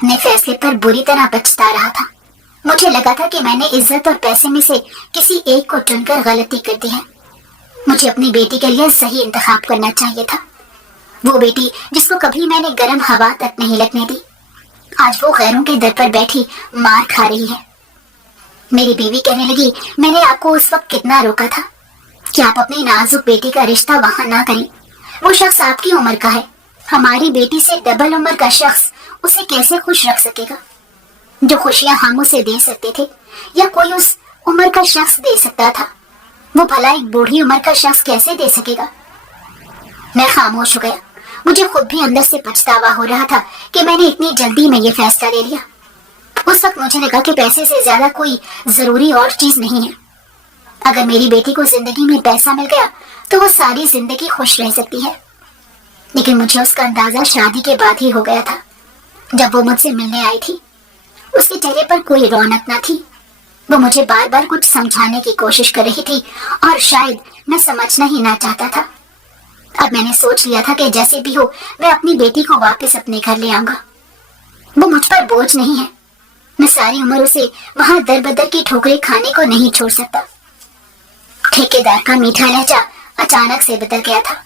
अपने फैसले पर बुरी तरह पछता रहा था। मुझे लगा था कि मैंने इज्जत और पैसे में से किसी एक को चुनकर गलती कर दी है। मुझे अपनी बेटी के लिए सही इंतखाब करना चाहिए था। वो बेटी जिसको कभी मैंने गर्म हवा तक नहीं लगने दी, आज वो गैरों के दर पर बैठी मार खा रही है। मेरी बीवी कहने लगी, मैंने आपको उस वक्त कितना रोका था कि आप अपनी नाजुक बेटी का रिश्ता वहां ना करें। वो शख्स आपकी उम्र का है। हमारी बेटी से डबल उम्र का शख्स उसे कैसे खुश रख सकेगा? जो खुशियां हम उसे दे सकते थे या कोई उस उम्र का शख्स दे सकता था, वो भला एक बूढ़ी उम्र का शख्स कैसे दे सकेगा? मैं खामोश हो गया। मुझे खुद भी अंदर से पछतावा हो रहा था कि मैंने इतनी जल्दी में ये फैसला ले लिया। उस वक्त मुझे लगा कि पैसे से ज्यादा कोई जरूरी और चीज नहीं है। अगर मेरी बेटी को जिंदगी में पैसा मिल गया तो वो सारी जिंदगी खुश रह सकती है। लेकिन मुझे उसका अंदाजा शादी के बाद ही हो गया था। जब वो मुझसे मिलने आई थी, उसके चेहरे पर कोई रौनक न थी। वो मुझे बार बार कुछ समझाने की कोशिश कर रही थी और शायद मैं समझना ही ना चाहता था। अब मैंने सोच लिया था कि जैसे भी हो मैं अपनी बेटी को वापस अपने घर ले आऊंगा। वो मुझ पर बोझ नहीं है। मैं सारी उम्र उसे वहां दर बदर की ठोकरें खाने को नहीं छोड़ सकता। ठेकेदार का मीठा लहजा अचानक से बदल गया था।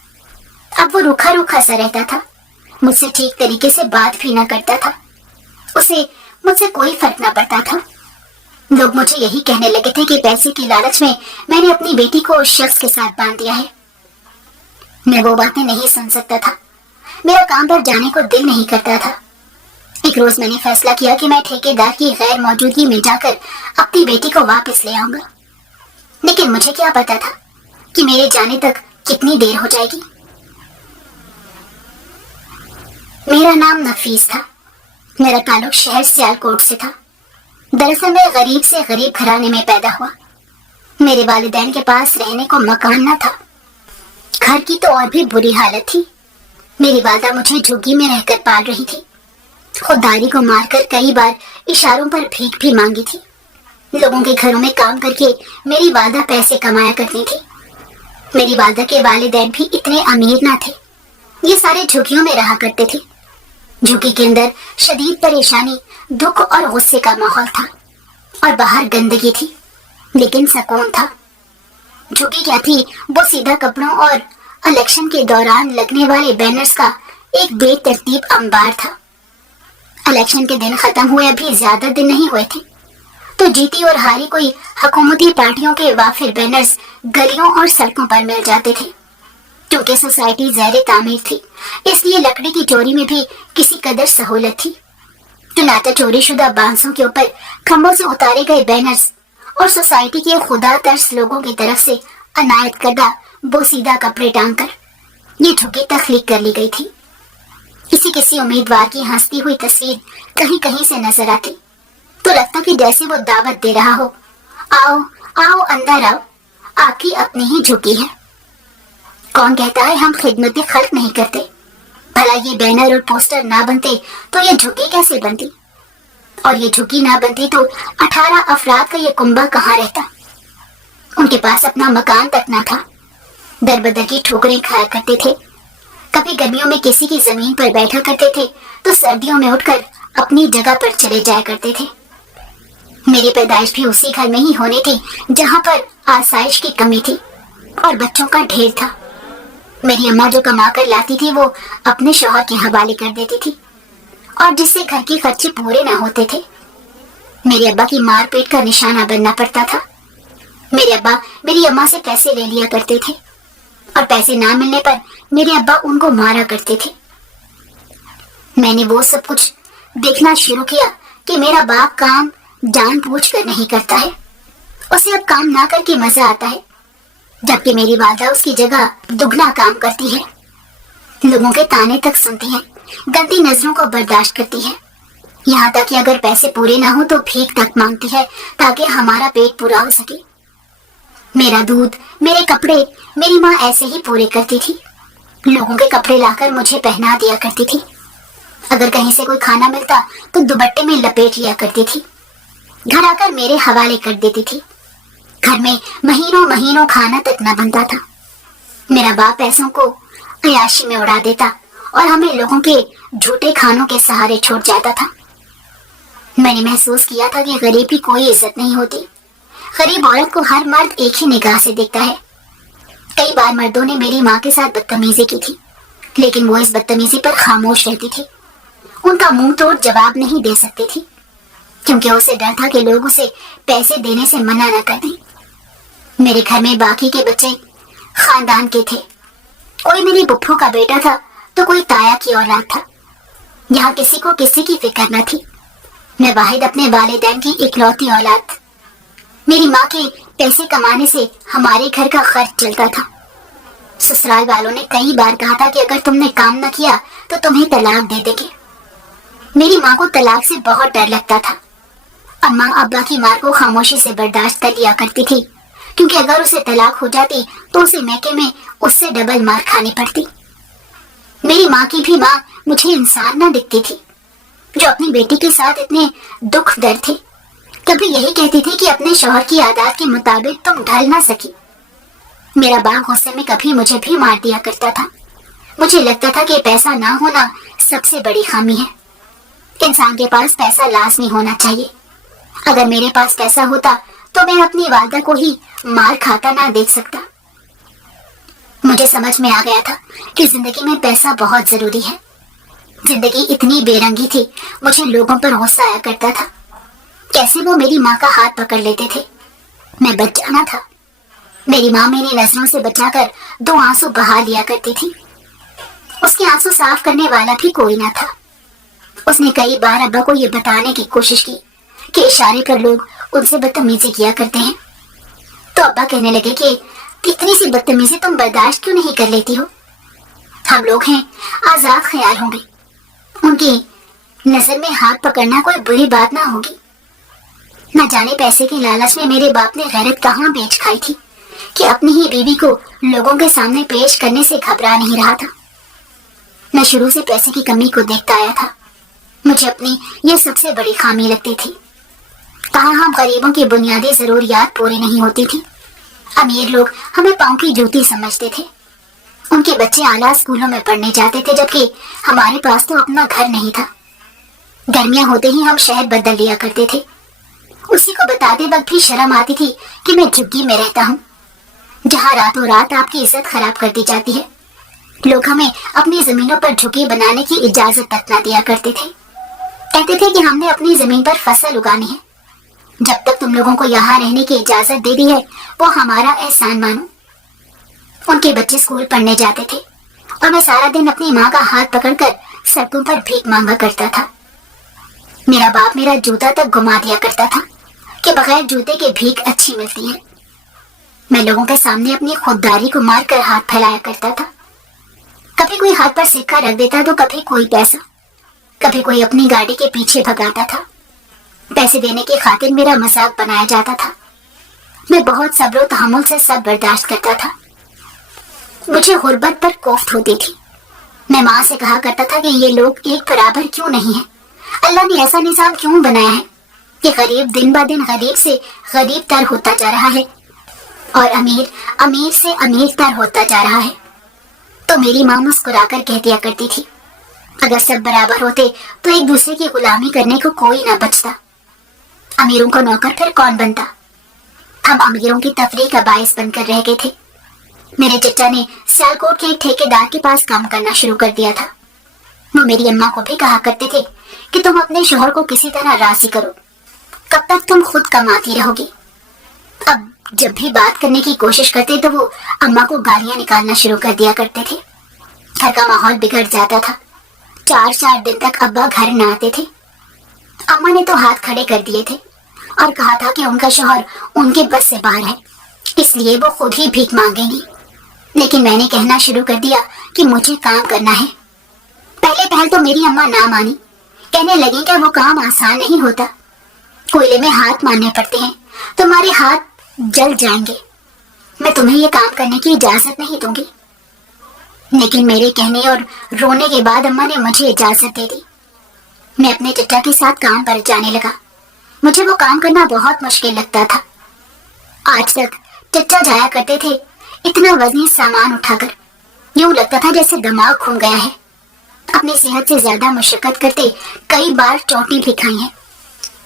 अब वो रूखा रूखा सा रहता था। मुझसे ठीक तरीके से बात भी ना करता था। उसे मुझसे कोई फर्क ना पड़ता था। लोग मुझे यही कहने लगे थे कि पैसे की लालच में मैंने अपनी बेटी को उस शख्स के साथ बांध दिया है। मैं वो बातें नहीं सुन सकता था। मेरा काम पर जाने को दिल नहीं करता था। एक रोज मैंने फैसला किया कि मैं ठेकेदार की गैर मौजूदगी में जाकर अपनी बेटी को वापस ले आऊंगा। लेकिन मुझे क्या पता था कि मेरे जाने तक कितनी देर हो जाएगी। मेरा नाम नफीस था। मेरा ताल्लुक शहर सियालकोट से था। दरअसल मैं गरीब से गरीब घराने में पैदा हुआ। मेरे वालिदैन के पास रहने को मकान न था। घर की तो और भी बुरी हालत थी। मेरी वालदा मुझे झुग्गी में रहकर पाल रही थी। खुददारी को मारकर कई बार इशारों पर भीख भी मांगी थी। लोगों के घरों में काम करके मेरी वालदा पैसे कमाया करती थी। मेरी वालदा के वालिदैन भी इतने अमीर ना थे। ये सारे झुग्गियों में रहा करते थे। झुग्गी के अंदर शदीद परेशानी, दुख और गुस्से का माहौल था और बाहर गंदगी थी, लेकिन सुकून था। झुग्गी क्या थी, वो सीधा कपड़ों और इलेक्शन के दौरान लगने वाले बैनर्स का एक बेतरतीब अंबार था। इलेक्शन के दिन खत्म हुए अभी ज्यादा दिन नहीं हुए थे तो जीती और हारी कोई हुकूमती पार्टियों के वाफिर बैनर्स गलियों और सड़कों पर मिल जाते थे। क्योंकि सोसाइटी ज़ैरे तामीर थी, इसलिए लकड़ी की चोरी में भी किसी कदर सहूलत थी। चुनाचा चोरी शुदा बांसों के ऊपर खम्भों से उतारे गए बैनर्स और सोसाइटी के खुदा तर्स लोगों की तरफ से अनायत करदा बोसीदा कपड़े टांग कर ये झुग्गी तख्लीक कर ली गई थी। किसी उम्मीदवार की हंसती हुई तस्वीर कहीं कहीं से नजर आती तो लगता कि जैसे वो दावत दे रहा हो, आओ आओ अंदर आओ, आपकी अपनी ही झुग्गी है। कौन कहता है हम खिदमती खल्क नहीं करते? भला ये बैनर और पोस्टर ना बनते तो ये झुग्गी कैसे बनती? और ये झुग्गी ना बनती तो 18 अफराद का ये कुंबा कहाँ रहता? उनके पास अपना मकान तक ना था। दर बदर की ठोकरें खाया करते थे। कभी गर्मियों में किसी की जमीन पर बैठा करते थे तो सर्दियों में उठकर अपनी जगह पर चले जाया करते थे। मेरी पैदाइश भी उसी घर में ही होनी थी जहाँ पर आसाइश की कमी थी और बच्चों का ढेर था। मेरी अम्मा जो कमा कर लाती थी वो अपने शौहर के हवाले कर देती थी और जिससे घर के खर्चे पूरे ना होते थे। मेरे अब्बा की मार पीट का निशाना बनना पड़ता था। मेरे अब्बा मेरी अम्मा से पैसे ले लिया करते थे और पैसे ना मिलने पर मेरे अब्बा उनको मारा करते थे। मैंने वो सब कुछ देखना शुरू किया कि मेरा बाप काम जानबूझकर नहीं करता है। उसे अब काम ना करके मजा आता है, जबकि मेरी वालदा उसकी जगह दुगना काम करती है। लोगों के ताने तक सुनती है, गंदी नजरों को बर्दाश्त करती है, यहाँ तक कि अगर पैसे पूरे ना हो तो भीख तक मांगती है ताकि हमारा पेट पूरा हो सके। मेरा दूध, मेरे कपड़े मेरी माँ ऐसे ही पूरे करती थी। लोगों के कपड़े लाकर मुझे पहना दिया करती थी। अगर कहीं से कोई खाना मिलता तो दुपट्टे में लपेट लिया करती थी। घर आकर मेरे हवाले कर देती थी। घर में महीनों महीनों खाना तक न बनता था। मेरा बाप पैसों को अयाशी में उड़ा देता और हमें लोगों के झूठे खानों के सहारे छोड़ जाता था। میں نے محسوس کیا تھا کہ غریب کی کوئی عزت نہیں ہوتی. غریب عورت کو ہر مرد ایک ہی نگاہ سے دیکھتا ہے. کئی بار مردوں نے میری ماں کے ساتھ بدتمیزی کی تھی، لیکن وہ اس بدتمیزی پر خاموش رہتی تھی. ان کا منہ توڑ جواب نہیں دے سکتی تھی، کیونکہ اسے ڈر تھا کہ لوگ اسے پیسے دینے سے منع نہ کر دیں. میرے گھر میں باقی کے بچے خاندان کے تھے. کوئی میری پھپھو کا بیٹا تھا تو کوئی تایا کی اولاد تھا. یہاں کسی کو کسی کی فکر نہ تھی. میں واحد اپنے والدین کی اکلوتی اولاد. میری ماں کے پیسے کمانے سے ہمارے گھر کا خرچ چلتا تھا. سسرال والوں نے کئی بار کہا تھا کہ اگر تم نے کام نہ کیا تو تمہیں طلاق دے دیں گے. میری ماں کو طلاق سے بہت ڈر لگتا تھا. اماں ابا کی مار کو خاموشی سے برداشت کر لیا کرتی تھی، کیونکہ اگر اسے طلاق ہو جاتی تو اسے میکے میں اس سے ڈبل مار کھانی پڑتی. میری ماں کی بھی ماں مجھے انسان نہ دکھتی تھی، جو اپنی بیٹی کے ساتھ اتنے دکھ درد تھے. کبھی یہی کہتی تھی کہ اپنے شوہر کی عادات کے مطابق تم ڈھل نہ سکی. میرا باپ غصے میں کبھی مجھے بھی مار دیا کرتا تھا. مجھے لگتا تھا کہ پیسہ نہ ہونا سب سے بڑی خامی ہے. انسان کے پاس پیسہ لازمی ہونا چاہیے. اگر میرے پاس پیسہ ہوتا تو میں اپنی والدہ کو ہی مار کھاتا نہ دیکھ سکتا. مجھے سمجھ میں آ گیا تھا کہ زندگی میں پیسہ بہت ضروری ہے. زندگی اتنی بے رنگی تھی، مجھے لوگوں پر غصہ آیا کرتا تھا. کیسے وہ میری ماں کا ہاتھ پکڑ لیتے تھے. میں بچ جانا تھا. میری ماں میری نظروں سے بچا کر 2 آنسو بہا لیا کرتی تھی. اس کے آنسو صاف کرنے والا بھی کوئی نہ تھا. اس نے کئی بار ابا کو یہ بتانے کی کوشش کی کہ اشارے پر لوگ ان سے بدتمیزی کیا کرتے ہیں. تو ابا کہنے لگے کہ اتنی سی بدتمیزی تم برداشت کیوں نہیں کر لیتی ہو. ہم لوگ ہیں، آزاد خیال ہوں گے. ان کی نظر میں ہاتھ پکڑنا کوئی بری بات نہ ہوگی. نہ جانے پیسے کے لالچ میں میرے باپ نے غیرت کہاں بیچ کھائی تھی کہ اپنی ہی بیوی کو لوگوں کے سامنے پیش کرنے سے گھبرا نہیں رہا تھا. میں شروع سے پیسے کی کمی کو دیکھتا آیا تھا. مجھے اپنی یہ سب سے بڑی خامی لگتی تھی. کہاں ہم غریبوں کی بنیادی ضروریات پوری نہیں ہوتی تھی. امیر لوگ ہمیں پاؤں کی جوتی سمجھتے تھے. ان کے بچے اعلیٰ اسکولوں میں پڑھنے جاتے تھے، جبکہ ہمارے پاس تو اپنا گھر نہیں تھا. گرمیاں ہوتے ہی ہم شہر بدل لیا کرتے تھے. اسی کو بتاتے وقت بھی شرم آتی تھی کہ میں جھگی میں رہتا ہوں، جہاں راتوں رات آپ کی عزت خراب کر دی جاتی ہے. لوگ ہمیں اپنی زمینوں پر جھگی بنانے کی اجازت تک نہ دیا کرتے تھے. کہتے تھے کہ ہم نے اپنی زمین پر فصل اگانی ہے. جب تک تم لوگوں کو یہاں رہنے کی اجازت دے دی ہے وہ ہمارا احسان مانو. ان کے بچے اسکول پڑھنے جاتے تھے اور میں سارا دن اپنی ماں کا ہاتھ پکڑ کر سڑکوں پر بھیک مانگا کرتا تھا. میرا باپ میرا جوتا تک گھما دیا کرتا تھا کہ بغیر جوتے کے بھیک اچھی ملتی ہے. میں لوگوں کے سامنے اپنی خودداری کو مار کر ہاتھ پھیلایا کرتا تھا. کبھی کوئی ہاتھ پر سکہ رکھ دیتا تو کبھی کوئی پیسہ، کبھی کوئی اپنی گاڑی کے پیچھے بھگاتا تھا. پیسے دینے کی خاطر میرا مذاق بنایا جاتا تھا. میں بہت صبر و تحمل سے سب برداشت کرتا تھا. مجھے غربت پر کوفت ہوتی تھی. میں ماں سے کہا کرتا تھا کہ یہ لوگ ایک برابر کیوں نہیں ہیں. اللہ نے ایسا نظام کیوں بنایا ہے کہ غریب دن بہ دن غریب سے غریب تر ہوتا جا رہا ہے اور امیر امیر سے امیر تر ہوتا جا رہا ہے. تو میری ماں مسکرا کر کہہ دیا کرتی تھی، اگر سب برابر ہوتے تو ایک دوسرے کی غلامی کرنے کو کوئی نہ بچتا. امیروں کو نوکر پھر کون بنتا. ہم امیروں کی تفریح کا باعث بن کر رہ گئے تھے. میرے چچا نے سیالکوٹ کے ایک ٹھیکیدار کے پاس کام کرنا شروع کر دیا تھا. وہ میری اماں کو بھی کہا کرتے تھے کہ تم اپنے شوہر کو کسی طرح راضی کرو، کب تک تم خود کماتی رہو گی. اب جب بھی بات کرنے کی کوشش کرتے تو وہ اماں کو گالیاں نکالنا شروع کر دیا کرتے تھے. گھر کا ماحول بگڑ جاتا تھا. 4 دن تک ابا گھر نہ آتے تھے. اماں نے تو ہاتھ کھڑے کر دیے تھے اور کہا تھا کہ ان کا شوہر ان کے بس سے باہر ہے، اس لیے وہ خود ہی بھیک مانگیں گی. لیکن میں نے کہنا شروع کر دیا کہ مجھے کام کرنا ہے. پہل تو میری اماں نہ مانی. کہنے لگی کہ وہ کام آسان نہیں ہوتا. کوئلے میں ہاتھ مارنے پڑتے ہیں، تمہارے ہاتھ جل جائیں گے. میں تمہیں یہ کام کرنے کی اجازت نہیں دوں گی. لیکن میرے کہنے اور رونے کے بعد اماں نے مجھے اجازت دے دی. میں اپنے چچا کے ساتھ کام پر جانے لگا. مجھے وہ کام کرنا بہت مشکل لگتا تھا. آج تک چچا جایا کرتے تھے اتنا وزنی سامان اٹھا کر، یوں لگتا تھا جیسے دماغ کھل گیا ہے. اپنی صحت سے زیادہ مشقت کرتے کئی بار چوٹیں بھی کھائی ہیں.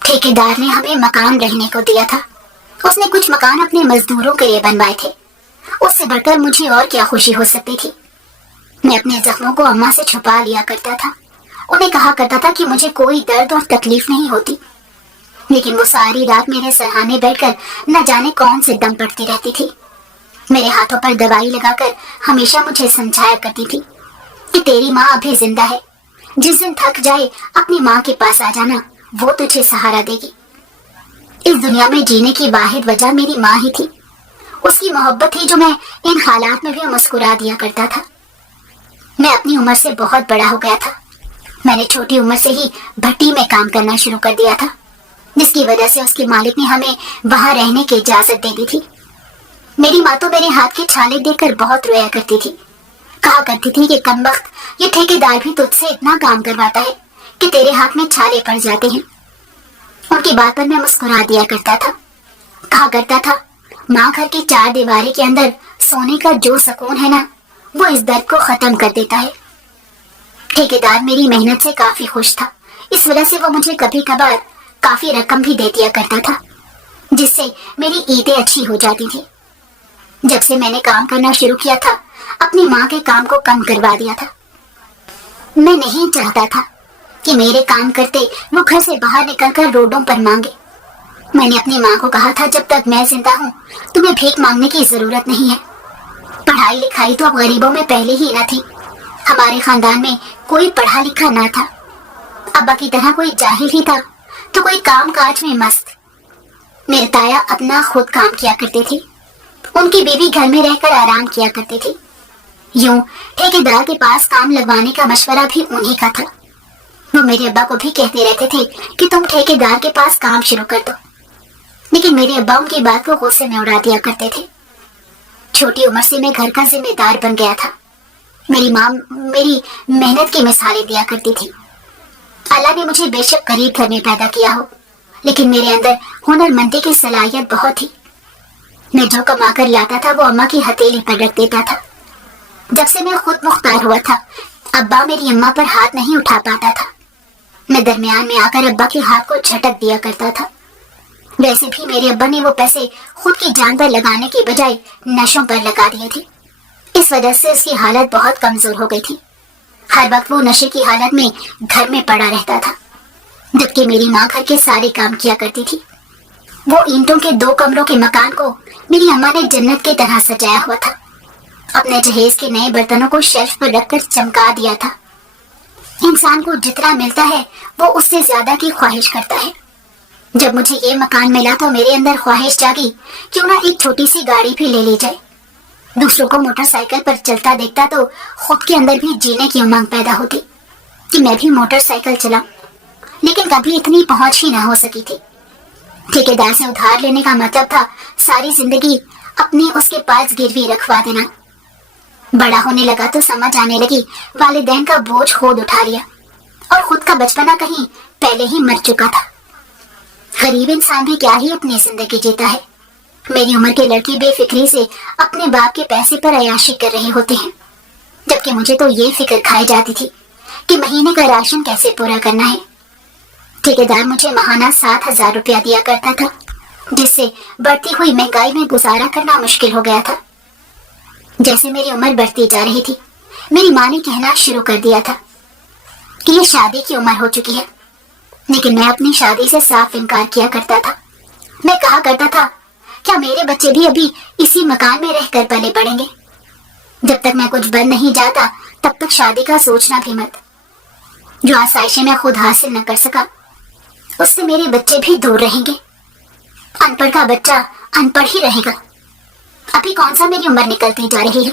ठेकेदार ने हमें मकान रहने को दिया था। उसने कुछ मकान अपने मजदूरों के लिए बनवाए थे। उससे बढ़कर मुझे और क्या खुशी हो सकती थी। मैं अपने जख्मों को अम्मा से छुपा लिया करता था। उन्हें कहा करता था कि मुझे कोई दर्द और तकलीफ नहीं होती, लेकिन वो सारी रात मेरे सरहाने बैठकर न जाने कौन से दम पड़ती रहती थी। मेरे हाथों पर दवाई लगाकर हमेशा मुझे समझाया करती थी कि तेरी माँ अभी जिंदा है, जिस दिन थक जाए अपनी माँ के पास आ जाना, वो तुझे सहारा देगी। इस दुनिया में जीने की वाहिद वजह मेरी माँ ही थी। उसकी मोहब्बत थी जो मैं इन हालात में भी मुस्कुरा दिया करता था। मैं अपनी उम्र से बहुत बड़ा हो गया था। मैंने छोटी उम्र से ही भट्टी में काम करना शुरू कर दिया था, जिसकी वजह से उसके मालिक ने हमें वहां रहने की इजाजत दे दी थी। मेरी माँ तो मेरे हाथ के छाले देखकर बहुत रोया करती थी। कहा करती थी कि कमबख्त, ये ठेकेदार भी तुझसे इतना काम करवाता है कि तेरे हाथ में छाले पड़ जाते हैं। उनकी बात पर मैं मुस्कुरा दिया करता था। कहा करता था, माँ घर की चार दीवारी के अंदर सोने का जो सुकून है ना, वो इस दर्द को खत्म कर देता है। ठेकेदार मेरी मेहनत से काफी खुश था। इस वजह से वो मुझे कभी कभार काफी रकम भी दे दिया करता था, जिससे मेरी ईदें अच्छी हो जाती थी। जब से मैंने काम करना शुरू किया था, अपनी माँ के काम को कम करवा दिया था। मैं नहीं चाहता था कि मेरे काम करते वो घर से बाहर निकलकर रोडों पर मांगे। मैंने अपनी माँ को कहा था, जब तक मैं जिंदा हूँ तुम्हें भीख मांगने की जरूरत नहीं है। पढ़ाई लिखाई तो अब गरीबों में पहले ही न थी। हमारे खानदान में कोई पढ़ा लिखा ना था। अब्बा की तरह कोई जाहिल ही था तो कोई काम काज में मस्त। मेरे ताया अपना खुद काम किया करते थे। उनकी बीवी घर में रहकर आराम किया करती थी। यूं ठेकेदार के पास काम लगवाने का मशवरा भी उन्हीं का था। वो मेरे अब्बा को भी कहते रहते थे कि तुम ठेकेदार के पास काम शुरू कर दो, लेकिन मेरे अब्बा उनकी बात को गुस्से में उड़ा दिया करते थे। छोटी उम्र से मैं घर का जिम्मेदार बन गया था। मेरी माँ मेरी मेहनत की मिसालें दिया करती थी। अल्लाह ने मुझे बेशक गरीब घर में पैदा किया हो, लेकिन मेरे अंदर हुनरमंदी की सलाहियत बहुत थी। मैं जो कमा कर लाता था वो अम्मा की हथेली पर रख देता था। जब से मैं खुद मुख्तार हुआ था, अब्बा मेरी अम्मा पर हाथ नहीं उठा पाता था। मैं दरमियान में आकर अब्बा के हाथ को झटक दिया करता था। वैसे भी मेरे अब्बा ने वो पैसे खुद की जान पर लगाने की बजाय नशों पर लगा दिए थे। इस वजह से उसकी हालत बहुत कमजोर हो गई थी। हर वक्त वो नशे की हालत में घर में पड़ा रहता था, जबकि मेरी माँ घर के सारे काम किया करती थी। वो ईंटों के 2 कमरों के मकान को मेरी अम्मा ने जन्नत की तरह सजाया हुआ था। अपने जहेज के नए बर्तनों को शेल्फ पर रखकर चमका दिया था। इंसान को जितना मिलता है वो उससे ज्यादा की ख्वाहिश करता है। जब मुझे ये मकान मिला तो मेरे अंदर ख्वाहिश जागी क्यों ना एक छोटी सी गाड़ी भी ले ली जाए। दूसरों को मोटरसाइकिल पर चलता देखता तो खुद के अंदर भी जीने की उमंग पैदा होती कि मैं भी मोटरसाइकिल चलाऊं, लेकिन कभी इतनी पहुंच ही ना हो सकी थी। ठेकेदार से उधार लेने का मतलब था सारी जिंदगी अपनी उसके पास गिरवी रखवा देना। बड़ा होने लगा तो समझ आने लगी वालिदैन का बोझ खुद उठा लिया और खुद का बचपना कहीं पहले ही मर चुका था। गरीब इंसान भी क्या ही अपनी जिंदगी जीता है। मेरी उम्र के लड़की बेफिक्री से अपने बाप के पैसे पर अयाशी कर रहे होते हैं, जबकि मुझे तो ये फिक्र खाई जाती थी कि महीने का राशन कैसे पूरा करना है। ठेकेदार मुझे महाना 7,000 रुपया दिया करता था, जिससे बढ़ती हुई महंगाई में गुजारा करना मुश्किल हो गया था। जैसे मेरी उम्र बढ़ती जा रही थी, मेरी माँ ने कहना शुरू कर दिया था कि ये शादी की उम्र हो चुकी है, लेकिन मैं अपनी शादी से साफ इनकार किया करता था। मैं कहा करता था, क्या मेरे बच्चे भी अभी इसी मकान में रहकर पले पड़ेंगे? जब तक मैं कुछ बन नहीं जाता तब तक शादी का सोचना भी मत। जो आसाइशें मैं खुद हासिल न कर सका, उससे मेरे बच्चे भी दूर रहेंगे। अनपढ़ का बच्चा अनपढ़ ही रहेगा। अभी कौन सा मेरी उम्र निकलती जा रही है।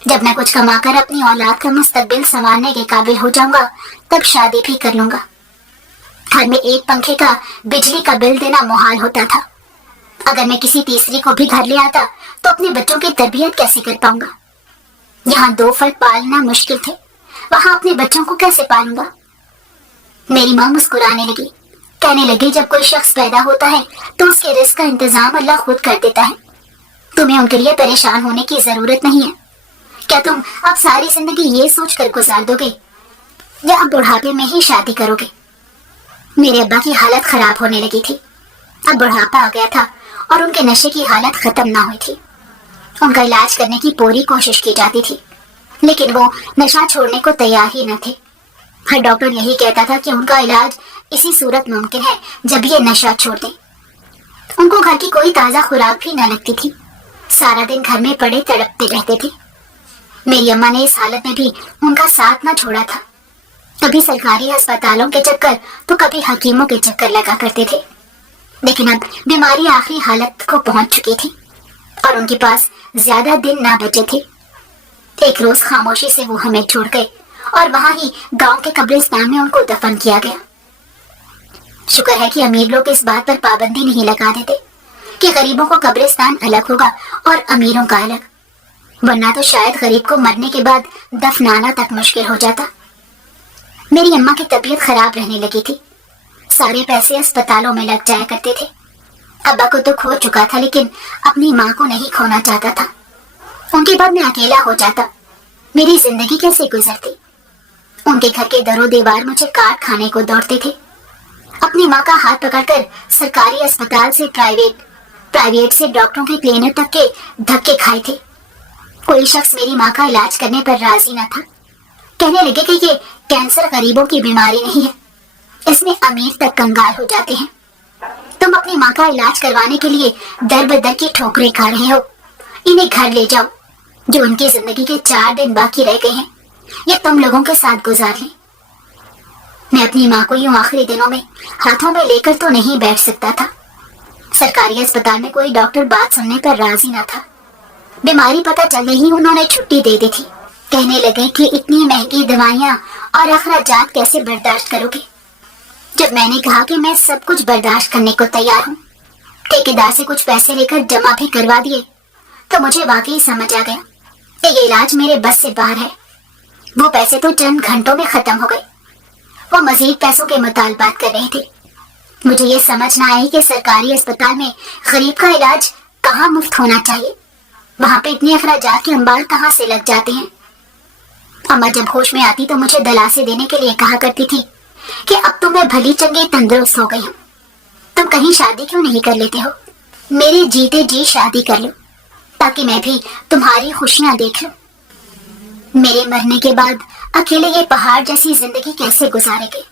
जब मैं कुछ कमाकर अपनी औलाद का मुस्तकबिल संवारने के काबिल हो जाऊंगा तब शादी भी कर लूंगा। घर में एक पंखे का बिजली का बिल देना मुहाल होता था। अगर मैं किसी तीसरी को भी घर ले आता तो अपने बच्चों की तरबियत कैसे कर पाऊंगा। यहाँ 2 फर्द पालना मुश्किल थे, वहां अपने बच्चों को कैसे पालूंगा। मेरी माँ मुस्कुराने लगी, कहने लगी, जब कोई शख्स पैदा होता है तो उसके रिस्क का इंतजाम अल्लाह खुद कर देता है। तुम्हें उनके लिए परेशान होने की जरूरत नहीं है। क्या तुम अब सारी जिंदगी ये सोच कर गुजार दोगे या अब बुढ़ापे में ही शादी करोगे? मेरे अब्बा की हालत खराब होने लगी थी। अब बुढ़ापा आ गया था और उनके नशे की हालत खत्म ना हुई थी। उनका इलाज करने की पूरी कोशिश की जाती थी, लेकिन वो नशा छोड़ने को तैयार ही न थे। हर डॉक्टर यही कहता था कि उनका इलाज इसी सूरत मुमकिन है जब ये नशा छोड़ दें। उनको घर की कोई ताज़ा खुराक भी न लगती थी, सारा दिन घर में पड़े तड़पते रहते थे। मेरी अम्मा ने इस हालत में भी उनका साथ न छोड़ा था। कभी सरकारी अस्पतालों के चक्कर तो कभी हकीमों के चक्कर लगा करते थे, लेकिन अब बीमारी आखिरी हालत को पहुंच चुकी थी और उनके पास ज्यादा दिन ना बचे थे। एक रोज खामोशी से वो हमें छोड़ गए और वहां ही गांव के कब्रिस्तान में उनको दफन किया गया। शुक्र है कि अमीर लोग इस बात पर पाबंदी नहीं लगा देते कि गरीबों को कब्रिस्तान अलग होगा और अमीरों का अलग, वरना तो शायद गरीब को मरने के बाद दफनाना तक मुश्किल हो जाता। मेरी अम्मा की तबीयत खराब रहने लगी थी। सारे पैसे अस्पतालों में लग जाया करते थे। अब्बा को तो खो चुका था, लेकिन अपनी माँ को नहीं खोना चाहता था। उनके बाद मैं अकेला हो जाता, मेरी जिंदगी कैसे गुजरती। उनके घर के दरो दीवार मुझे काट खाने को दौड़ते थे। अपनी माँ का हाथ पकड़कर सरकारी अस्पताल से प्राइवेट से डॉक्टरों के क्लिनिक तक के धक्के खाए थे। कोई शख्स मेरी माँ का इलाज करने पर राजी न था। कहने लगे कि ये कैंसर गरीबों की बीमारी नहीं है, इसमें अमीर तक कंगाल हो जाते हैं। तुम अपनी माँ का इलाज करवाने के लिए दर बदर की ठोकरें खा रहे हो। इन्हें घर ले जाओ, जो उनकी जिंदगी के 4 दिन बाकी रह गए हैं ये तुम लोगों के साथ गुजार लें। मैं अपनी माँ को यूं आखिरी दिनों में हाथों में लेकर तो नहीं बैठ सकता था। सरकारी अस्पताल में कोई डॉक्टर बात सुनने पर राजी न था। बीमारी पता चलते ही उन्होंने छुट्टी दे दी थी। कहने लगे कि इतनी महंगी दवाइयाँ और अखराजात कैसे बर्दाश्त करोगे। जब मैंने कहा कि मैं सब कुछ बर्दाश्त करने को तैयार हूँ, ठेकेदार से कुछ पैसे लेकर जमा भी करवा दिए, तो मुझे वाकई समझ आ गया कि ये इलाज मेरे बस से बाहर है। वो पैसे तो चंद घंटों में खत्म हो गए। वो मजीद पैसों के मुतालबात कर रहे थे। मुझे ये समझ ना आई कि सरकारी अस्पताल में गरीब का इलाज कहाँ मुफ्त होना चाहिए। वहाँ पे इतने अखराजात के अंबार कहाँ से लग जाते हैं। अम्मा जब होश में आती तो मुझे दलासे देने के लिए कहा करती थी कि अब तो मैं भली चंगी तंदुरुस्त हो गई हूँ, तुम कहीं शादी क्यों नहीं कर लेते हो। मेरे जीते जी शादी कर लो ताकि मैं भी तुम्हारी खुशियां देख लूं। मेरे मरने के बाद अकेले ये पहाड़ जैसी जिंदगी कैसे गुजारेंगे।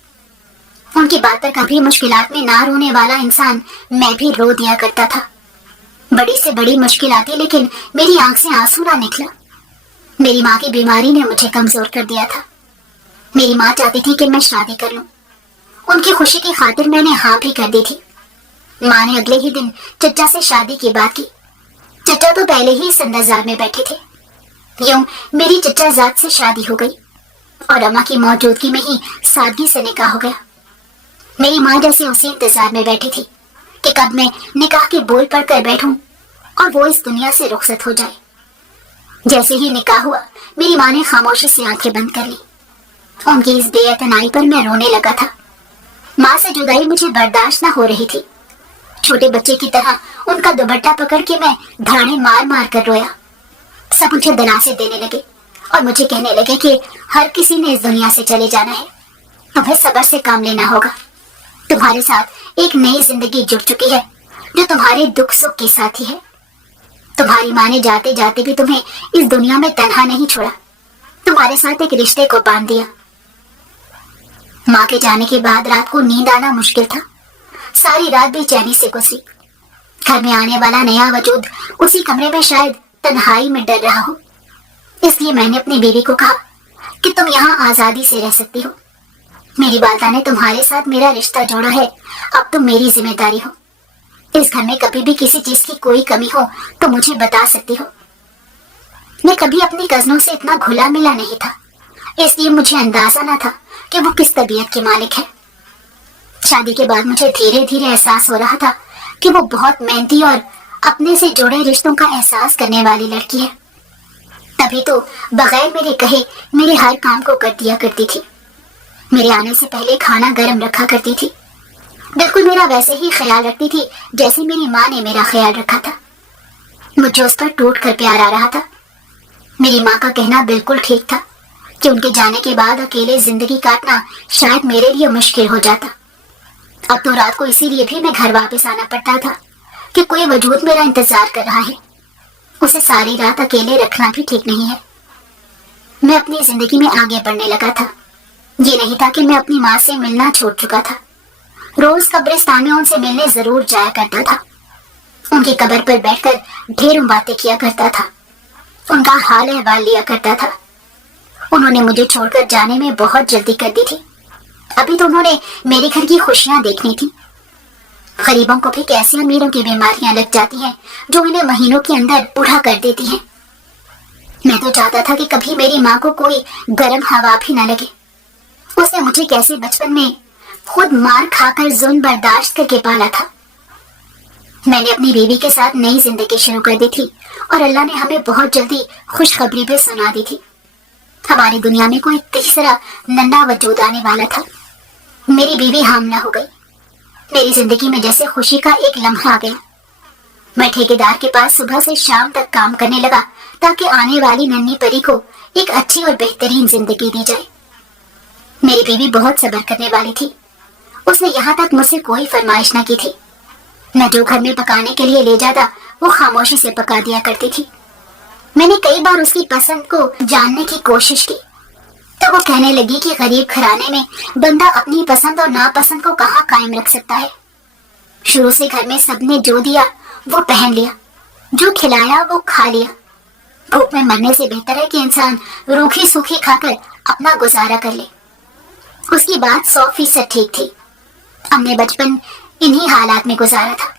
उनकी बात पर कभी मुश्किलात में ना रोने वाला इंसान मैं भी रो दिया करता था। बड़ी से बड़ी मुश्किल आती, लेकिन मेरी आंख से आंसू ना निकला। मेरी माँ की बीमारी ने मुझे कमजोर कर दिया था। मेरी माँ चाहती थी कि मैं शादी कर लूं। उनकी खुशी की खातिर मैंने हाँ भी कर दी थी। माँ ने अगले ही दिन चचा से शादी की बात की। चचा तो पहले ही इस इंतजार में बैठे थे। यूं मेरी चचा जात से शादी हो गई और अम्मा की मौजूदगी में ही सादगी से निकाह हो गया। मेरी माँ जैसे उसी इंतजार में बैठी थी कि कब मैं निकाह के बोल पढ़कर बैठूं और वो इस दुनिया से रुखसत हो जाए। जैसे ही निकाह हुआ, मेरी माँ ने खामोशी से आंखें बंद कर ली। उनकी इस बेअतनाई पर मैं रोने लगा था। माँ से जुदाई मुझे बर्दाश्त न हो रही थी। छोटे बच्चे की तरह उनका दुपट्टा पकड़ के मैं धाड़े मार मार कर रोया। सब मुझे दिलासे देने लगे और मुझे कहने लगे कि हर किसी ने इस दुनिया से चले जाना है, तुम्हें सब्र से काम लेना होगा। तुम्हारे साथ एक नई जिंदगी जुड़ चुकी है जो तुम्हारे दुख सुख की साथी है। तुम्हारी माँ ने जाते जाते भी तुम्हें इस दुनिया में तन्हा नहीं छोड़ा, तुम्हारे साथ एक रिश्ते को बांध दिया। माँ के जाने के बाद रात को नींद आना मुश्किल था। सारी रात बेचैनी से गुजरी। घर में आने वाला नया वजूद उसी कमरे में शायद तन्हाई में डर रहा हो। इसलिए मैंने अपनी बीवी को कहा कि तुम यहाँ आजादी से रह सकती हो। मेरी वालदा ने तुम्हारे साथ मेरा रिश्ता जोड़ा है, अब तुम मेरी जिम्मेदारी हो। इस घर में कभी भी किसी चीज की कोई कमी हो तो मुझे बता सकती हो। मैं कभी अपनी कजनों से इतना घुला मिला नहीं था, इसलिए मुझे अंदाजा न था कि वो किस तबीयत के मालिक है। शादी के बाद मुझे धीरे धीरे एहसास हो रहा था कि वो बहुत मेहनती और अपने से जुड़े रिश्तों का एहसास करने वाली लड़की है। तभी तो बगैर मेरे कहे मेरे हर काम को कर दिया करती थी। मेरे आने से पहले खाना गर्म रखा करती थी। बिल्कुल मेरा वैसे ही ख्याल रखती थी जैसे मेरी माँ ने मेरा ख्याल रखा था। मुझे उस पर टूट कर प्यार आ रहा था। मेरी माँ का कहना बिल्कुल ठीक था कि उनके जाने के बाद अकेले जिंदगी काटना शायद मेरे लिए मुश्किल हो जाता। अब तो रात को इसीलिए भी मैं घर वापस आना पड़ता था कि कोई वजूद मेरा इंतजार कर रहा है। उसे सारी रात अकेले रखना भी ठीक नहीं है। मैं अपनी जिंदगी में आगे बढ़ने लगा था। ये नहीं था कि मैं अपनी माँ से मिलना छोड़ चुका था। रोज कब्रिस्तान में उनसे मिलने जरूर जाया करता था। उनकी कब्र पर बैठकर ढेरों बातें किया करता था। उनका हाल अहवाल लिया करता था। उन्होंने मुझे छोड़कर जाने में बहुत जल्दी कर दी थी। अभी तो उन्होंने मेरे घर की खुशियां देखनी थी। गरीबों को भी कैसी अमीरों की बीमारियां लग जाती हैं जो इन्हें महीनों के अंदर बूढ़ा कर देती हैं। मैं तो चाहता था कि कभी मेरी माँ को कोई गर्म हवा भी न लगे। उसने मुझे कैसे बचपन में खुद मार खाकर जुल्म बर्दाश्त करके पाला था। मैंने अपनी बीवी के साथ नई जिंदगी शुरू कर दी थी और अल्लाह ने हमें बहुत जल्दी खुशखबरी भी सुना दी थी। हमारी दुनिया में कोई तीसरा नन्हा वजूद आने वाला था। मेरी बीवी हामला हो गई। मेरी जिंदगी में जैसे खुशी का एक लम्हा आ गया। मैं ठेकेदार के पास सुबह से शाम तक काम करने लगा ताकि आने वाली नन्ही परी को एक अच्छी और बेहतरीन जिंदगी दी जाए। मेरी बीवी बहुत सब्र करने वाली थी। उसने यहाँ तक मुझसे कोई फरमाइश न की थी। मैं जो घर में पकाने के लिए ले जाता वो खामोशी से पका दिया करती थी। मैंने कई बार उसकी पसंद को जानने की कोशिश की तो वो कहने लगी कि गरीब घराने में बंदा अपनी पसंद और नापसंद को कहाँ कायम रख सकता है। शुरू से घर में सबने जो दिया वो पहन लिया, जो खिलाया वो खा लिया। भूख में मरने से बेहतर है कि इंसान रूखी सूखी खाकर अपना गुजारा कर ले। उसकी बात 100% ठीक थी। हमने बचपन इन्हीं हालात में गुजारा था,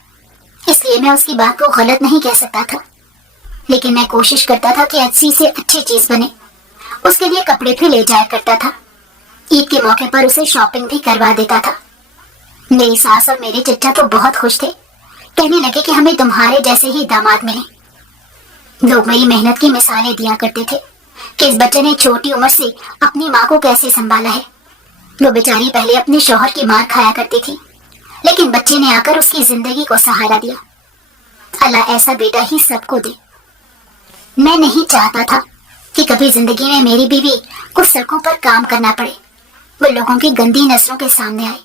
इसलिए मैं उसकी बात को गलत नहीं कह सकता था। लेकिन मैं कोशिश करता था कि अच्छी से अच्छी चीज बने। उसके लिए कपड़े भी ले जाया करता था। ईद के मौके पर उसे शॉपिंग भी करवा देता था। मेरी सास और मेरे चचा तो बहुत खुश थे। कहने लगे कि हमें तुम्हारे जैसे ही दामाद मिले। लोग मेरी मेहनत की मिसालें दिया करते थे कि इस बच्चे ने छोटी उम्र से अपनी माँ को कैसे संभाला है। वो बेचारी पहले अपने शौहर की मार खाया करती थी, लेकिन बच्चे ने आकर उसकी जिंदगी को सहारा दिया। अल्लाह ऐसा बेटा ही सबको दे। मैं नहीं चाहता था कि कभी जिंदगी में मेरी बीवी कुछ सड़कों पर काम करना पड़े, वो लोगों की गंदी नजरों के सामने आए।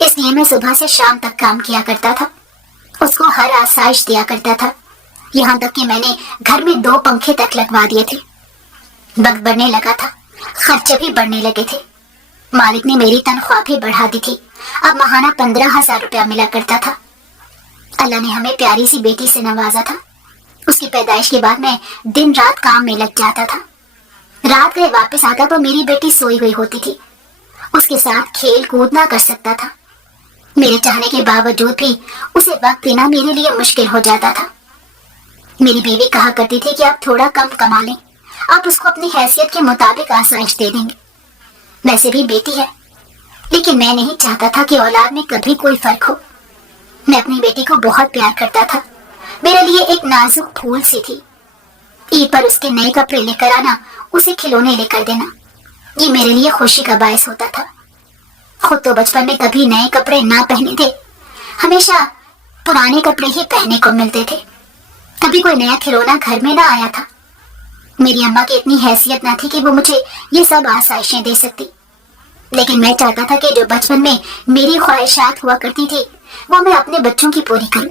इसलिए मैं सुबह से शाम तक काम किया करता था। उसको हर आसाइश दिया करता था। यहाँ तक कि मैंने घर में 2 पंखे तक लगवा दिए थे। वक्त बढ़ने लगा था, खर्चे भी बढ़ने लगे थे। मालिक ने मेरी तनख्वाह भी बढ़ा दी थी। अब माहाना 15,000 रुपया मिला करता था। अल्लाह ने हमें प्यारी सी बेटी से नवाजा था। उसकी पैदाइश के बाद मैं दिन रात काम में लग जाता था। रात गए वापस आता तो मेरी बेटी सोई हुई होती थी। उसके साथ खेल कूद ना कर सकता था। मेरे चाहने के बावजूद भी उसे वक्त देना मेरे लिए मुश्किल हो जाता था। मेरी बीवी कहा करती थी कि आप थोड़ा कम कमा लें, आप उसको अपनी हैसियत के मुताबिक आसाइश दे देंगे। वैसे भी बेटी है, लेकिन मैं नहीं चाहता था कि औलाद में कभी कोई फर्क हो। मैं अपनी बेटी को बहुत प्यार करता था। मेरे लिए एक नाजुक फूल सी थी। ईद पर उसके नए कपड़े लेकर आना, उसे खिलौने लेकर देना, ये मेरे लिए खुशी का बायस होता था। खुद तो बचपन में कभी नए कपड़े ना पहने थे, हमेशा पुराने कपड़े ही पहनने को मिलते थे। कभी कोई नया खिलौना घर में ना आया था। मेरी अम्मा की इतनी हैसियत ना थी कि वो मुझे ये सब आसाइशें दे सकती। लेकिन मैं चाहता था कि जो बचपन में मेरी ख्वाहिशात हुआ करती थी वो मैं अपने बच्चों की पूरी करूं।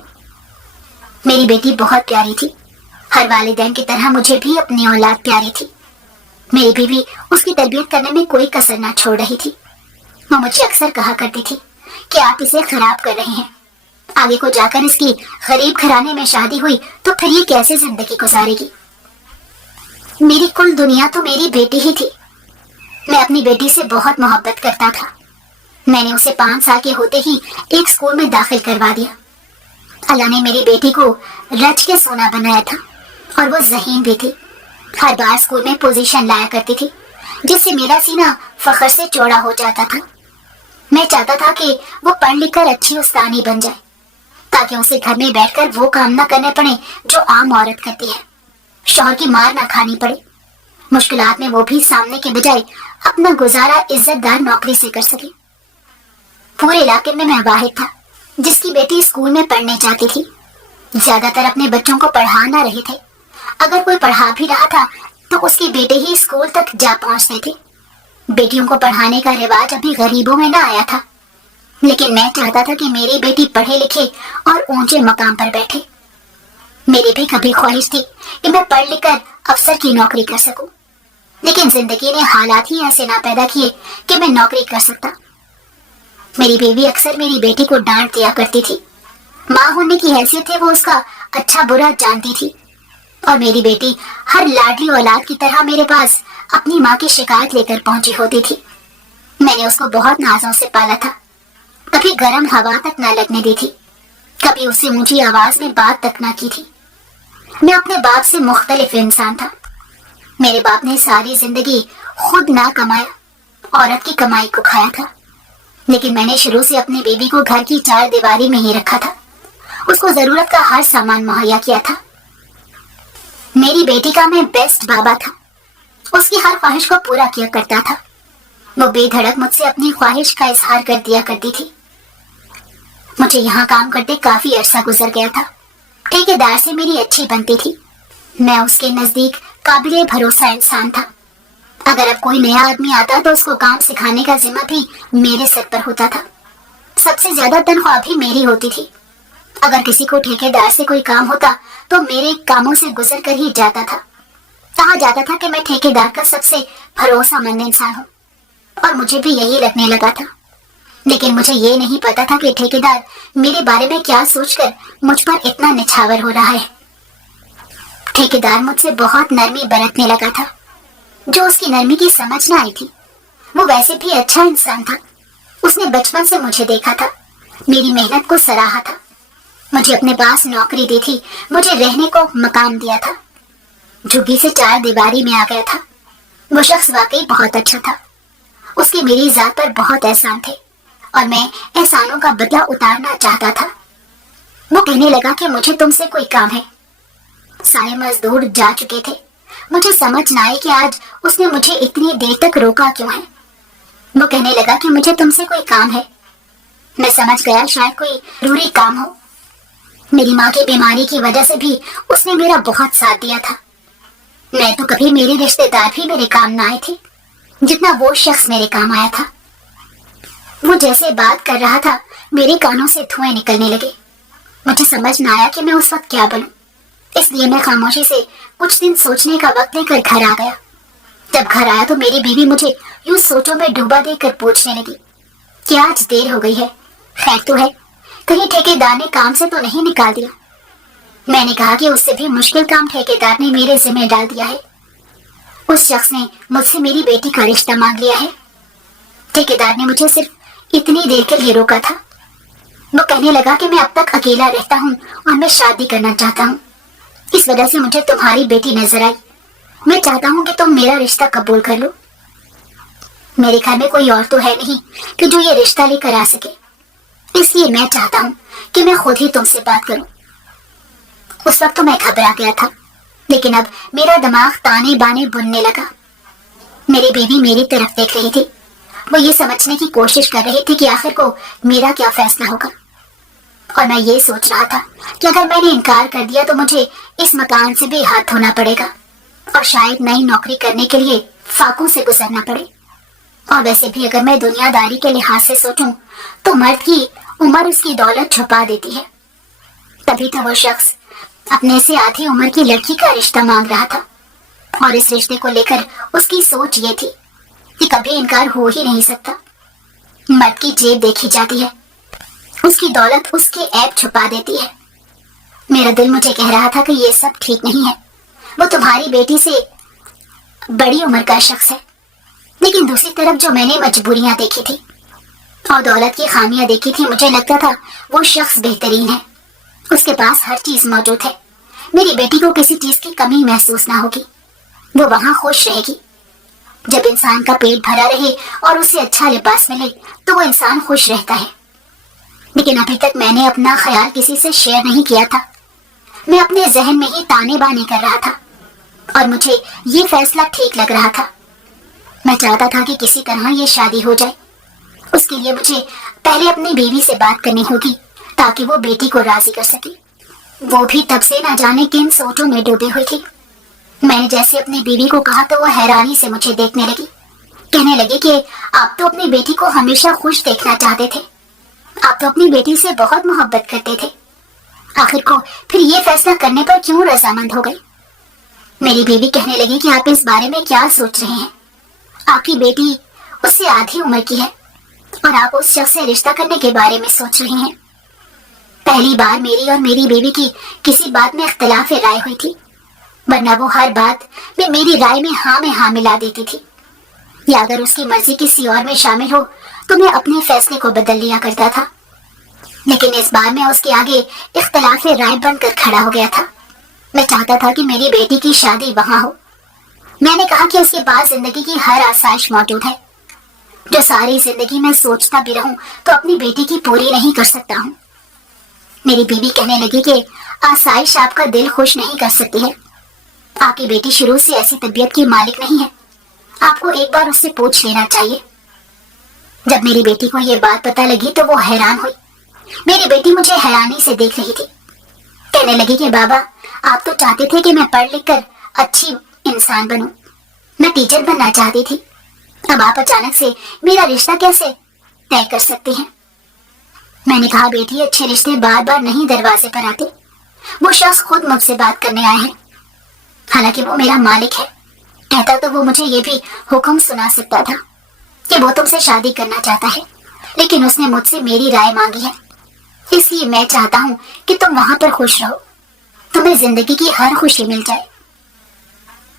मेरी बेटी बहुत प्यारी थी। हर वालिदैन की तरह मुझे भी अपनी औलाद प्यारी थी। मेरी बीवी उसकी तरबियत करने में कोई कसर ना छोड़ रही थी। वो मुझे अक्सर कहा करती थी कि आप इसे खराब कर रहे हैं। आगे को जाकर इसकी गरीब घराने में शादी हुई तो फिर ये कैसे जिंदगी गुजारेगी। मेरी कुल दुनिया तो मेरी बेटी ही थी। मैं अपनी बेटी से बहुत मोहब्बत करता था। मैंने उसे 5 साल के होते ही एक स्कूल में दाखिल करवा दिया। अल्लाह ने मेरी बेटी को रच के सोना बनाया था और वो ज़हीन भी थी। हर बार स्कूल में पोजीशन लाया करती थी, जिससे मेरा सीना फख्र से चौड़ा हो जाता था। मैं चाहता था कि वो पढ़ लिख कर अच्छी उस्तानी बन जाए, ताकि उसे घर में बैठकर वो काम न करने पड़े जो आम औरत करती है। शौहर की मार न खानी पड़े। मुश्किलात में वो भी सामने के बजाय अपना गुजारा इज्जतदार नौकरी से कर सके। पूरे इलाके में मैं वाहिद था जिसकी बेटी स्कूल में पढ़ने जाती थी। ज्यादातर अपने बच्चों को पढ़ा ना रहे थे। अगर कोई पढ़ा भी रहा था तो उसके बेटे ही स्कूल तक जा पहुंचते थे। बेटियों को पढ़ाने का रिवाज अभी गरीबों में ना आया था। لیکن میں چاہتا تھا کہ میری بیٹی پڑھے لکھے اور اونچے مقام پر بیٹھے۔ میری بھی کبھی خواہش تھی کہ میں پڑھ لکھ کر افسر کی نوکری کر سکوں، لیکن زندگی نے حالات ہی ایسے نہ پیدا کیے کہ میں نوکری کر سکتا۔ میری بیوی اکثر میری بیٹی کو ڈانٹ دیا کرتی تھی۔ ماں ہونے کی حیثیت ہے وہ اس کا اچھا برا جانتی تھی، اور میری بیٹی ہر لاڈلی اولاد کی طرح میرے پاس اپنی ماں کی شکایت لے کر پہنچی ہوتی تھی۔ میں نے اس کو بہت نازوں سے پالا تھا، کبھی گرم ہوا تک نہ لگنے دی تھی، کبھی اسے اونچی آواز میں بات تک نہ کی تھی۔ میں اپنے باپ سے مختلف انسان تھا۔ میرے باپ نے ساری زندگی خود نہ کمایا، عورت کی کمائی کو کھایا تھا، لیکن میں نے شروع سے اپنی بیوی کو گھر کی چار دیواری میں ہی رکھا تھا، اس کو ضرورت کا ہر سامان مہیا کیا تھا۔ میری بیٹی کا میں بیسٹ بابا تھا، اس کی ہر خواہش کو پورا کیا کرتا تھا۔ وہ بے دھڑک مجھ سے اپنی خواہش کا اظہار کر دیا کرتی تھی۔ مجھے یہاں کام کرتے کافی عرصہ گزر گیا تھا، ٹھیکیدار سے میری اچھی بنتی تھی، میں اس کے نزدیک قابل بھروسہ انسان تھا۔ اگر اب کوئی نیا آدمی آتا تو اس کو کام سکھانے کا ذمہ بھی میرے سر پر ہوتا تھا۔ سب سے زیادہ تنخواہ بھی میری ہوتی تھی۔ اگر کسی کو ٹھیکیدار سے کوئی کام ہوتا تو میرے کاموں سے گزر کر ہی جاتا تھا۔ کہا جاتا تھا کہ میں ٹھیکیدار کا سب سے بھروسہ مند انسان ہوں، اور مجھے بھی یہی لگنے لگا تھا، لیکن مجھے یہ نہیں پتا تھا کہ ٹھیکیدار میرے بارے میں کیا سوچ کر مجھ پر اتنا نچھاور ہو رہا ہے۔ ٹھیکیدار مجھ سے بہت نرمی برتنے لگا تھا، جو اس کی نرمی کی سمجھ نہ آئی تھی۔ وہ ویسے بھی اچھا انسان تھا، اس نے بچپن سے مجھے دیکھا تھا، میری محنت کو سراہا تھا، مجھے اپنے پاس نوکری دی تھی، مجھے رہنے کو مقام دیا تھا، جھگی سے چار دیواری میں آ گیا تھا۔ وہ شخص واقعی بہت اچھا تھا، اس کے میری ذات پر بہت احسان تھے، اور میں احسانوں کا بدلہ اتارنا چاہتا تھا۔ وہ کہنے لگا کہ مجھے تم سے کوئی کام ہے۔ سارے مزدور جا چکے تھے، مجھے سمجھ نہ آئی کہ آج اس نے مجھے اتنی دیر تک روکا کیوں ہے۔ وہ کہنے لگا کہ مجھے تم سے کوئی کام ہے۔ میں سمجھ گیا شاید کوئی ضروری کام ہو۔ میری ماں کی بیماری کی وجہ سے بھی اس نے میرا بہت ساتھ دیا تھا۔ میں تو کبھی میرے رشتے دار بھی میرے کام نہ آئے تھے جتنا وہ شخص میرے کام آیا تھا۔ وہ جیسے بات کر رہا تھا میرے کانوں سے دھوئیں نکلنے لگے۔ مجھے سمجھ نہ آیا کہ میں اس وقت کیا بنوں، اس لیے میں خاموشی سے کچھ دن سوچنے کا وقت لے کر گھر آ گیا۔ جب گھر آیا تو میری بیوی مجھے یوں سوچوں میں ڈوبا دیکھ کر پوچھنے لگی کہ آج دیر ہو گئی ہے، خیر تو ہے، کہیں ٹھیکیدار نے کام سے تو نہیں نکال دیا؟ میں نے کہا کہ اس سے بھی مشکل کام ٹھیکیدار نے میرے ذمہ ڈال دیا ہے۔ اس شخص نے مجھ سے میری بیٹی کا رشتہ مانگ لیا ہے۔ ٹھیکیدار نے مجھے صرف اتنی دیر کے لیے روکا تھا۔ وہ کہنے لگا کہ میں اب تک اکیلا رہتا ہوں اور میں شادی کرنا چاہتا ہوں، اس وجہ سے مجھے تمہاری بیٹی نظر آئی۔ میں چاہتا ہوں کہ تم میرا رشتہ قبول کر لو۔ میرے گھر میں کوئی اور تو ہے نہیں کہ جو یہ رشتہ لے کر آ سکے، اس لیے میں چاہتا ہوں کہ میں خود ہی تم سے بات کروں۔ اس وقت تو میں گھبرا گیا تھا، لیکن اب میرا دماغ تانے بانے بننے لگا۔ میری بیوی میری طرف دیکھ رہی تھی، وہ یہ سمجھنے کی کوشش کر رہی تھی کہ آخر کو میرا کیا فیصلہ ہوگا، اور میں یہ سوچ رہا تھا کہ اگر میں نے انکار کر دیا تو مجھے اس مکان سے بھی ہاتھ دھونا پڑے گا، اور شاید نئی نوکری کرنے کے لیے فاقوں سے گزرنا پڑے۔ اور ویسے بھی اگر میں دنیا داری کے لحاظ سے سوچوں تو مرد کی عمر اس کی دولت چھپا دیتی ہے۔ تبھی تو وہ شخص اپنے سے آدھی عمر کی لڑکی کا رشتہ مانگ رہا تھا، اور اس رشتے کو لے کر اس کی سوچ یہ تھی کہ کبھی انکار ہو ہی نہیں سکتا۔ مرد کی جیب دیکھی جاتی ہے، اس کی دولت اس کے عیب چھپا دیتی ہے۔ میرا دل مجھے کہہ رہا تھا کہ یہ سب ٹھیک نہیں ہے، وہ تمہاری بیٹی سے بڑی عمر کا شخص ہے، لیکن دوسری طرف جو میں نے مجبوریاں دیکھی تھی اور دولت کی خامیاں دیکھی تھی، مجھے لگتا تھا وہ شخص بہترین ہے، اس کے پاس ہر چیز موجود ہے، میری بیٹی کو کسی چیز کی کمی محسوس نہ ہوگی، وہ وہاں خوش رہے گی۔ جب انسان کا پیٹ بھرا رہے اور اسے اچھا لباس ملے تو وہ انسان خوش رہتا ہے۔ لیکن ابھی تک میں نے اپنا خیال کسی سے شیئر نہیں کیا تھا، میں اپنے ذہن میں ہی تانے بانے کر رہا تھا، اور مجھے یہ فیصلہ ٹھیک لگ رہا تھا۔ میں چاہتا تھا کہ کسی طرح یہ شادی ہو جائے۔ اس کے لیے مجھے پہلے اپنی بیوی سے بات کرنی ہوگی تاکہ وہ بیٹی کو راضی کر سکے۔ وہ بھی تب سے نہ جانے کن سوچوں میں ڈوبی ہوئی تھی۔ میں نے جیسے اپنی بیوی کو کہا تو وہ حیرانی سے مجھے دیکھنے لگی، کہنے لگی کہ آپ تو اپنی بیٹی کو ہمیشہ خوش دیکھنا چاہتے تھے، तो अपनी बेटी से बहुत मोहब्बत करते थे, आखिर को फिर ये फैसला करने पर क्यों रजामंद हो गए? मेरी बीवी कहने लगी कि आप इस बारे में क्या सोच रहे हैं? आपकी बेटी उससे आधी उम्र की है और आप उस शख्स से रिश्ता करने के बारे में सोच रहे हैं। पहली बार मेरी और मेरी बीवी की किसी बात में इख्तिलाफ राय हुई थी, वरना वो हर बात में मेरी राय में हाँ मिला देती थी, या अगर उसकी मर्जी किसी और में शामिल हो तो मैं अपने फैसले को बदल लिया करता था। लेकिन इस बार मैं उसके आगे इख्तिलाफ राय बनकर खड़ा हो गया था। मैं चाहता था कि मेरी बेटी की शादी वहां हो। मैंने कहा कि उसके पास जिंदगी की हर आसाइश मौजूद है, जो सारी जिंदगी मैं सोचता भी रहूं तो अपनी बेटी की पूरी नहीं कर सकता हूं। मेरी बीवी कहने लगी कि आसाइश आपका दिल खुश नहीं कर सकती है। आपकी बेटी शुरू से ऐसी तबीयत की मालिक नहीं है, आपको एक बार उससे पूछ लेना चाहिए। जब मेरी बेटी को ये बात पता लगी तो वो हैरान हुई। मेरी बेटी मुझे हैरानी से देख रही थी। कहने लगी कि बाबा, आप तो चाहते थे कि मैं पढ़ लिख कर अच्छी इंसान बनूं, मैं टीचर बनना चाहती थी, अब आप अचानक से मेरा रिश्ता कैसे तय कर सकती हैं? मैंने कहा, बेटी, अच्छे रिश्ते बार बार नहीं दरवाजे पर आते। वो शख्स खुद मुझसे बात करने आए हैं, हालांकि वो मेरा मालिक है। कहता तो वो मुझे ये भी हुक्म सुना सकता था कि वो तुमसे शादी करना चाहता है, लेकिन उसने मुझसे मेरी राय मांगी है, इसलिए मैं चाहता हूँ कि तुम वहां पर खुश रहो, तुम्हें जिंदगी की हर खुशी मिल जाए।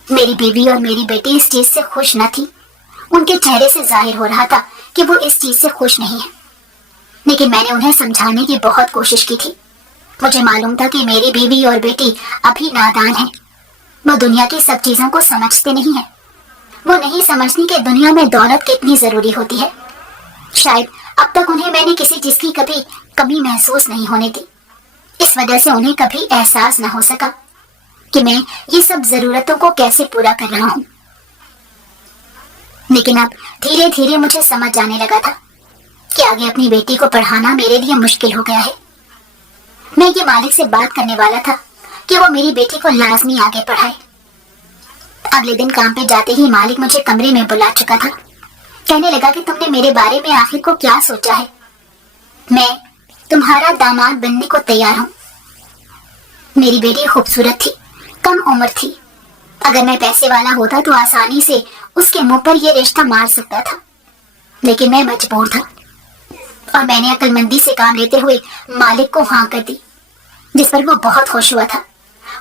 मेरी बीवी और मेरी बेटी इस चीज से खुश न थी। उनके चेहरे से जाहिर हो रहा था कि वो इस चीज से खुश नहीं है, लेकिन मैंने उन्हें समझाने की बहुत कोशिश की थी। मुझे मालूम था कि मेरी बीवी और बेटी अभी नादान है, वो दुनिया की सब चीजों को समझते नहीं है। वो नहीं समझती कि दुनिया में दौलत कितनी जरूरी होती है। शायद अब तक उन्हें मैंने किसी चीज की कभी कमी महसूस नहीं होने दी। इस वजह से उन्हें कभी एहसास न हो सका कि मैं ये सब जरूरतों को कैसे पूरा कर रहा हूँ। लेकिन अब धीरे धीरे मुझे समझ आने लगा था कि आगे अपनी बेटी को पढ़ाना मेरे लिए मुश्किल हो गया है। मैं ये मालिक से बात करने वाला था कि वो मेरी बेटी को लाजमी आगे पढ़ाए। अगले दिन काम पे जाते ही मालिक मुझे कमरे में बुला चुका था। कहने लगा कि तुमने मेरे बारे में आखिर को क्या सोचा है? मैं तुम्हारा दामाद बनने को तैयार हूँ। मेरी बेटी खूबसूरत थी, कम उम्र थी। अगर मैं पैसे वाला होता तो आसानी से उसके मुंह पर यह रिश्ता मार सकता था, लेकिन मैं मजबूर था और मैंने अक्लमंदी से काम लेते हुए मालिक को हाँ कर दी, जिस पर वो बहुत खुश हुआ था।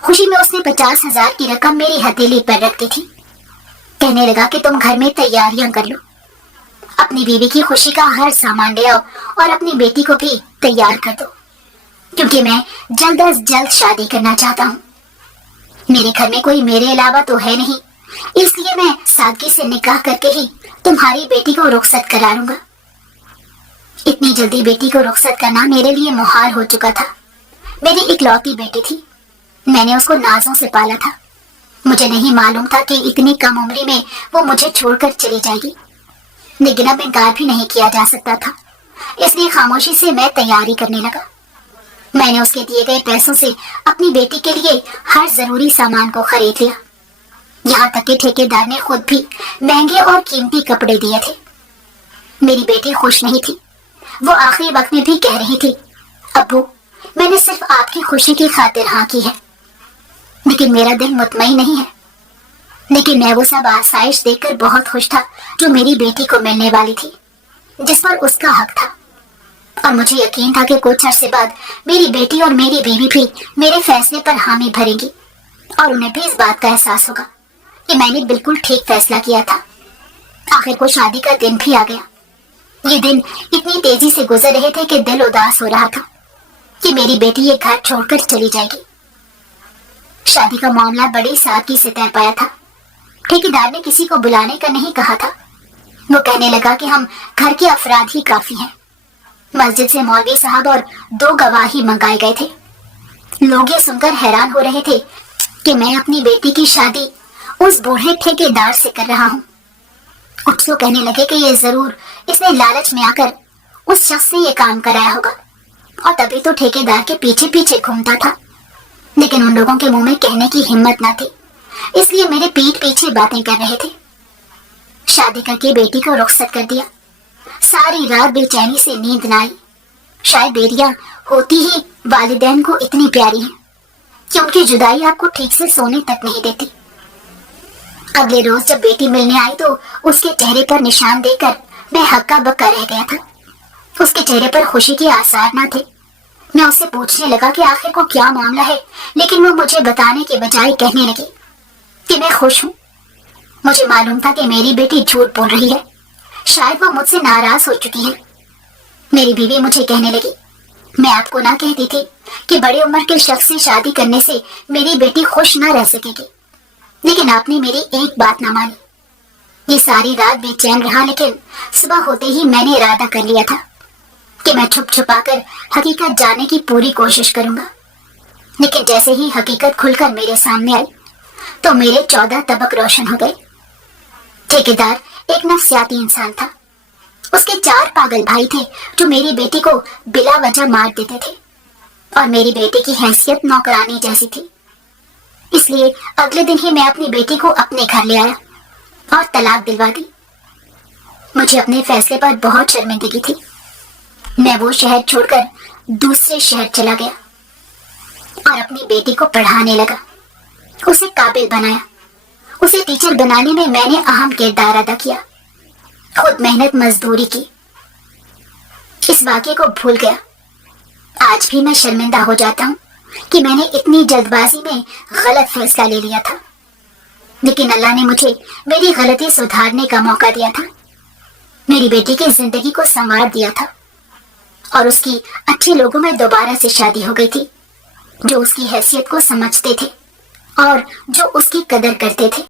खुशी में उसने 50,000 की रकम मेरी हथेली पर रख दी थी। कहने लगा कि तुम घर में तैयारियां कर लो, अपनी बीवी की खुशी का हर सामान ले आओ और अपनी बेटी को भी तैयार कर दो, क्योंकि मैं जल्द अज जल्द शादी करना चाहता हूँ। मेरे घर में कोई मेरे अलावा तो है नहीं, इसलिए मैं सादगी से निकाह करके ही तुम्हारी बेटी को रुखसत करा लूंगा। इतनी जल्दी बेटी को रुखसत करना मेरे लिए मुहाल हो चुका था। मेरी इकलौती बेटी थी, मैंने उसको नाजों से पाला था। मुझे नहीं मालूम था कि इतनी कम उम्र में वो मुझे छोड़कर चली जाएगी, लेकिन अब इनकार भी नहीं किया जा सकता था, इसलिए खामोशी से मैं तैयारी करने लगा। मैंने उसके दिए गए पैसों से अपनी बेटी के लिए हर जरूरी सामान को खरीद लिया। यहाँ तक कि ठेकेदार ने खुद भी महंगे और कीमती कपड़े दिए थे। मेरी बेटी खुश नहीं थी। वो आखिरी वक्त में भी कह रही थी, अब्बू, मैंने सिर्फ आपकी खुशी की खातिर हाँ की है, लेकिन मेरा दिल मुतमईन नहीं है। लेकिन मैं वो सब आसाइश देखकर बहुत खुश था जो मेरी बेटी को मिलने वाली थी, जिस पर उसका हक था। और मुझे यकीन था कि कुछ अरसे बाद मेरी बेटी और मेरी बीवी भी मेरे फैसले पर हामी भरेंगी और उन्हें भी इस बात का एहसास होगा कि मैंने बिल्कुल ठीक फैसला किया था। आखिर को शादी का दिन भी आ गया। ये दिन इतनी तेजी से गुजर रहे थे कि दिल उदास हो रहा था कि मेरी बेटी ये घर छोड़कर चली जाएगी। शादी का मामला बड़ी सादगी से तय पाया था। ठेकेदार ने किसी को बुलाने का नहीं कहा था। वो कहने लगा कि हम घर के अफराद ही काफी हैं। मस्जिद से मौलवी साहब और 2 गवाह ही मंगाए गए थे। लोग ये सुनकर हैरान हो रहे थे कि मैं अपनी बेटी की शादी उस बूढ़े ठेकेदार से कर रहा हूँ। कुछ तो कहने लगे कि ये जरूर इसने लालच में आकर उस शख्स से ये काम कराया होगा, और तभी तो ठेकेदार के पीछे पीछे घूमता था। लेकिन उन लोगों के मुंह में कहने की हिम्मत न थी, इसलिए मेरे पीठ पीछे बातें कर रहे थे। शादी करके बेटी को रुखसत कर दिया। सारी रात बेचैनी से नींद न आई। شاید بیریاں ہوتی ہی والدین کو اتنی پیاری ہیں کہ ان کی جدائی آپ کو ٹھیک سے سونے تک نہیں دیتی۔ اگلے روز جب بیٹی ملنے آئی تو اس کے چہرے پر نشان دے کر میں ہکا بکا رہ گیا تھا۔ اس کے چہرے پر خوشی کے آثار نہ تھے۔ میں اس سے پوچھنے لگا کہ آخر کو کیا معاملہ ہے، لیکن وہ مجھے بتانے کے بجائے کہنے لگی کہ میں خوش ہوں۔ مجھے معلوم تھا کہ میری بیٹی جھوٹ بول رہی ہے، شاید وہ مجھ سے ناراض ہو چکی ہے۔ میری بیوی مجھے کہنے لگی، میں آپ کو نہ کہتی تھی کہ بڑی عمر کے شخص سے شادی کرنے سے میری بیٹی خوش نہ رہ سکے گی، لیکن آپ نے میری ایک بات نہ مانی۔ یہ ساری رات بے چین رہا، لیکن صبح ہوتے ہی میں نے ارادہ کر لیا تھا کہ میں چھپ چھپا کر حقیقت جاننے کی پوری کوشش کروں گا۔ لیکن جیسے ہی حقیقت کھل کر میرے سامنے آئی تو میرے 14 طبق روشن ہو گئے۔ ٹھیکیدار ایک نفسیاتی انسان تھا۔ اس کے 4 پاگل بھائی تھے جو میری بیٹی کو بلا وجہ مار دیتے تھے، اور میری بیٹی کی حیثیت نوکرانی جیسی تھی۔ اس لیے اگلے دن ہی میں اپنی بیٹی کو اپنے گھر لے آیا اور طلاق دلوا دی۔ مجھے اپنے فیصلے پر بہت شرمندگی تھی۔ میں وہ شہر چھوڑ کر دوسرے شہر چلا گیا اور اپنی بیٹی کو پڑھانے لگا، اسے قابل بنایا۔ اسے ٹیچر بنانے میں میں نے اہم کردار ادا کیا، خود محنت مزدوری کی۔ اس واقعے کو بھول گیا۔ آج بھی میں شرمندہ ہو جاتا ہوں کہ میں نے اتنی جلد بازی میں غلط فیصلہ لے لیا تھا، لیکن اللہ نے مجھے میری غلطی سدھارنے کا موقع دیا تھا۔ میری بیٹی کی زندگی کو سنوار دیا تھا، اور اس کی اچھے لوگوں میں دوبارہ سے شادی ہو گئی تھی، جو اس کی حیثیت کو سمجھتے تھے اور جو اس کی قدر کرتے تھے۔